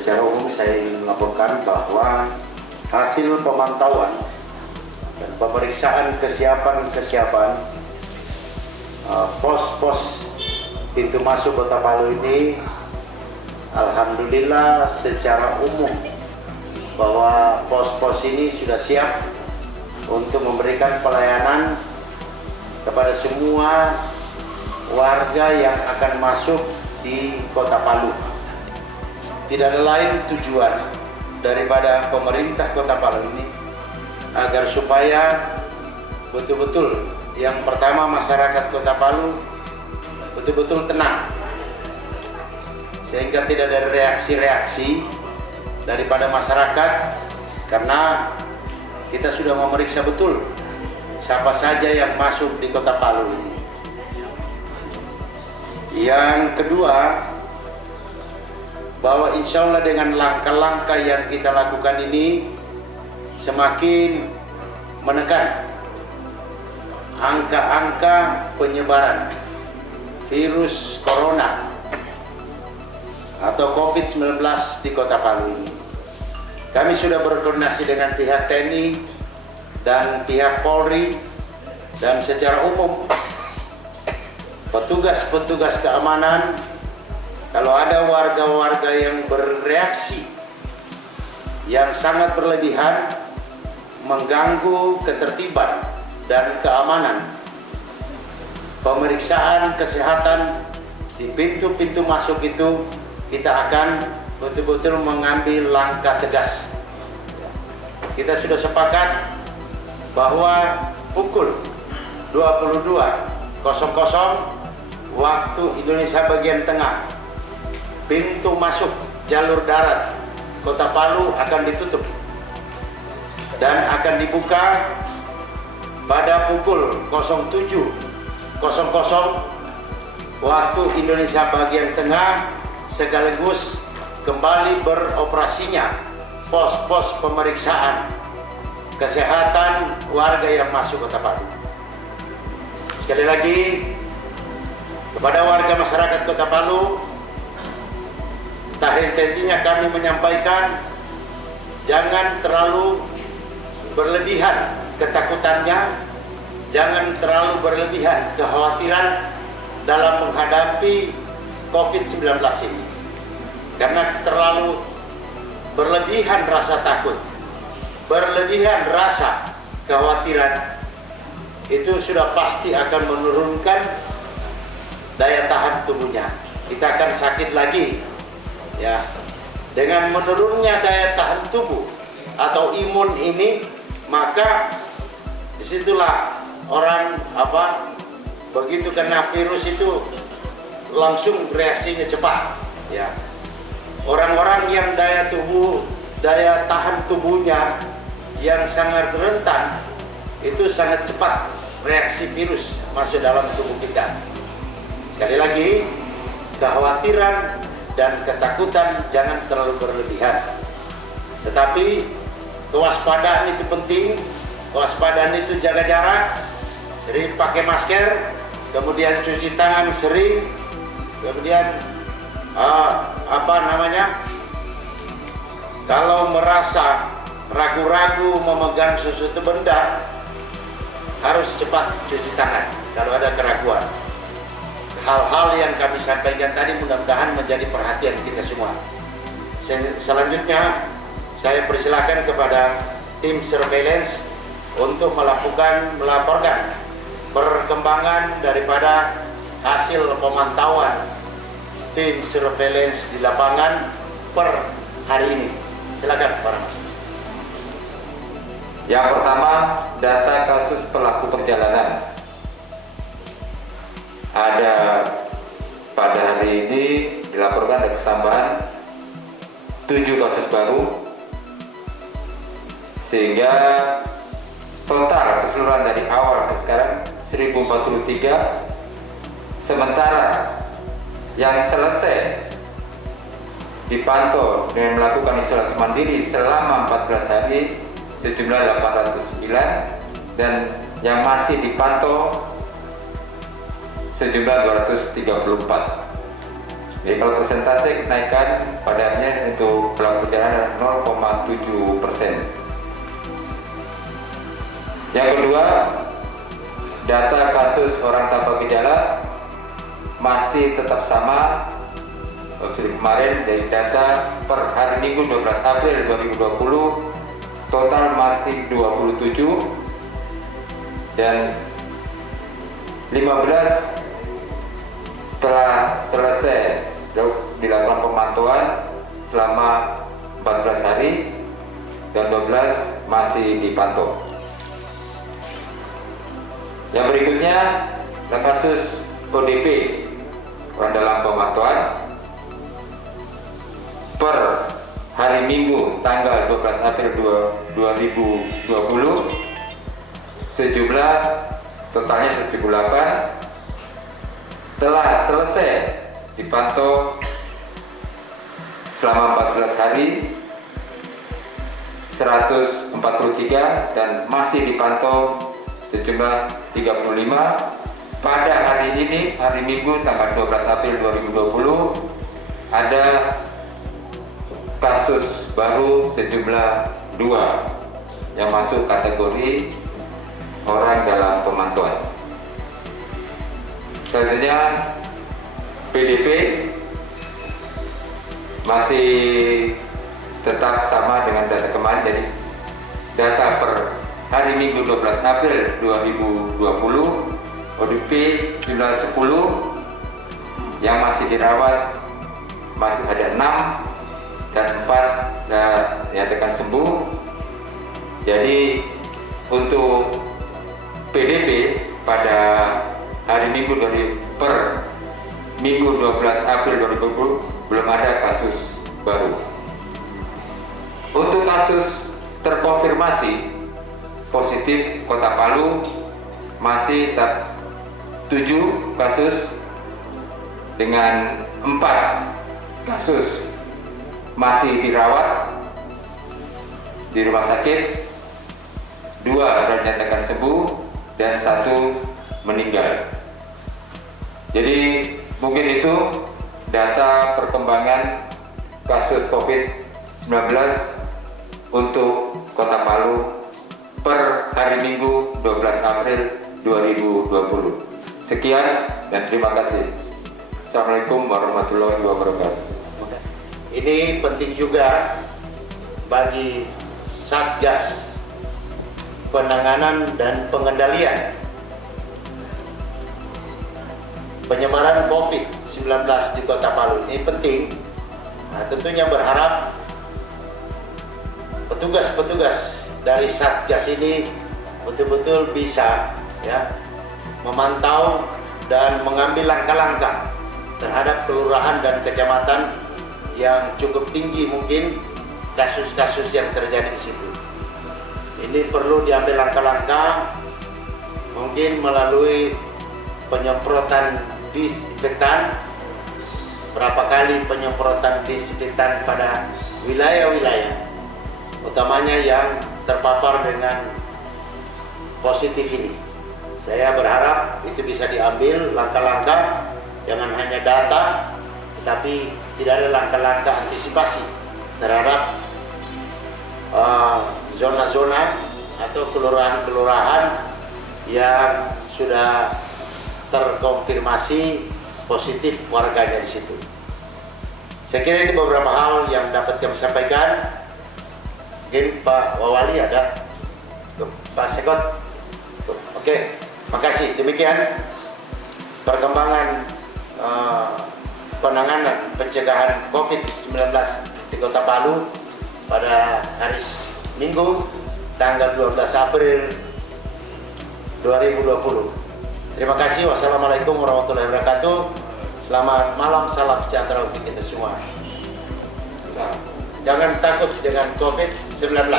Secara umum saya ingin melaporkan bahwa hasil pemantauan dan pemeriksaan kesiapan pos-pos pintu masuk Kota Palu ini, alhamdulillah secara umum bahwa pos-pos ini sudah siap untuk memberikan pelayanan kepada semua warga yang akan masuk di Kota Palu. Tidak ada lain tujuan daripada pemerintah Kota Palu ini agar supaya betul-betul yang pertama masyarakat Kota Palu betul-betul tenang, sehingga tidak ada reaksi-reaksi daripada masyarakat, karena kita sudah memeriksa betul siapa saja yang masuk di Kota Palu ini. Yang kedua, bahwa insya Allah dengan langkah-langkah yang kita lakukan ini semakin menekan angka-angka penyebaran virus corona atau COVID-19 di Kota Palu ini. Kami sudah berkoordinasi dengan pihak TNI dan pihak Polri, dan secara umum petugas-petugas keamanan, kalau ada warga-warga yang bereaksi yang sangat berlebihan, mengganggu ketertiban dan keamanan, pemeriksaan kesehatan di pintu-pintu masuk itu kita akan betul-betul mengambil langkah tegas. Kita sudah sepakat bahwa pukul 22.00 waktu Indonesia bagian tengah, pintu masuk jalur darat Kota Palu akan ditutup dan akan dibuka pada pukul 07.00 waktu Indonesia bagian tengah, sekaligus kembali beroperasinya pos-pos pemeriksaan kesehatan warga yang masuk Kota Palu. Sekali lagi, kepada warga masyarakat Kota Palu, tahil-tahilnya kami menyampaikan jangan terlalu berlebihan ketakutannya, jangan terlalu berlebihan kekhawatiran dalam menghadapi COVID-19 ini. Karena terlalu berlebihan rasa takut, berlebihan rasa kekhawatiran, itu sudah pasti akan menurunkan daya tahan tubuhnya. Kita akan sakit lagi, ya. Dengan menurunnya daya tahan tubuh atau imun ini, maka disitulah orang begitu kena virus itu langsung reaksinya cepat, ya. Orang-orang yang daya tahan tubuhnya yang sangat rentan itu sangat cepat reaksi virus masuk dalam tubuh kita. Sekali lagi, kekhawatiran dan ketakutan jangan terlalu berlebihan. Tetapi kewaspadaan itu penting. Kewaspadaan itu jaga jarak, sering pakai masker, kemudian cuci tangan sering, kemudian kalau merasa ragu-ragu memegang sesuatu benda, harus cepat cuci tangan kalau ada keraguan. Hal-hal yang kami sampaikan tadi mudah-mudahan menjadi perhatian kita semua. Selanjutnya saya persilakan kepada tim surveillance untuk melaporkan perkembangan daripada hasil pemantauan tim surveillance di lapangan per hari ini. Silakan Pak Rahmat. Yang pertama, data kasus pelaku perjalanan. Ada pada hari ini dilaporkan ada tambahan 7 kasus baru, sehingga total keseluruhan dari awal sampai sekarang 1043. Sementara yang selesai dipantau dengan melakukan isolasi mandiri selama 14 hari sejumlah 809, dan yang masih dipantau sejumlah 234. Jadi kalau persentase kenaikan padannya untuk pelaku perjalanan 0,7%. Yang kedua, data kasus orang tanpa gejala masih tetap sama seperti kemarin. Dari data per hari Minggu 12 April 2020 total masih 27 dan 15 telah selesai dilakukan pemantauan selama 14 hari dan 12 masih dipantau. Yang berikutnya adalah kasus ODP orang dalam pemantauan per hari Minggu tanggal 12 April 2020 sejumlah totalnya 78, telah selesai dipantau selama 14 hari 143 dan masih dipantau sejumlah 35. Pada hari ini, hari Minggu tanggal 12 April 2020 ada kasus baru sejumlah 2 yang masuk kategori orang dalam pemantauan. Selanjutnya PDP masih tetap sama dengan data kemarin. Jadi data per hari Minggu 12 April 2020 ODP jumlah 10, yang masih dirawat masih ada 6 dan 4 dinyatakan sembuh. Jadi untuk PDP pada hari Minggu per Minggu 12 April 2020 belum ada kasus baru. Untuk kasus terkonfirmasi positif Kota Palu masih 7 kasus dengan 4 kasus masih dirawat di rumah sakit, 2 sudah dinyatakan sembuh dan 1 meninggal. Jadi mungkin itu data perkembangan kasus COVID-19 untuk Kota Palu per hari Minggu 12 April 2020. Sekian dan terima kasih. Assalamualaikum warahmatullahi wabarakatuh. Ini penting juga bagi Satgas Penanganan dan Pengendalian penyebaran COVID-19 di Kota Palu. Ini penting. Nah, tentunya berharap petugas-petugas dari Satgas ini betul-betul bisa memantau dan mengambil langkah-langkah terhadap kelurahan dan kecamatan yang cukup tinggi mungkin kasus-kasus yang terjadi di situ. Ini perlu diambil langkah-langkah, mungkin melalui penyemprotan disinfektan, berapa kali penyemprotan disinfektan pada wilayah-wilayah, utamanya yang terpapar dengan positif ini. Saya berharap itu bisa diambil langkah-langkah, jangan hanya data, tetapi tidak ada langkah-langkah antisipasi terhadap zona-zona atau kelurahan-kelurahan yang sudah terkonfirmasi positif warganya di situ. Saya kira ini beberapa hal yang dapat kami sampaikan. Mungkin Pak Wawali ada, Pak Sekot. Oke, makasih. Demikian perkembangan penanganan pencegahan COVID-19 di Kota Palu pada hari Minggu tanggal 12 April 2020. Terima kasih. Wassalamualaikum warahmatullahi wabarakatuh. Selamat malam, salam sejahtera untuk kita semua. Jangan takut dengan COVID-19.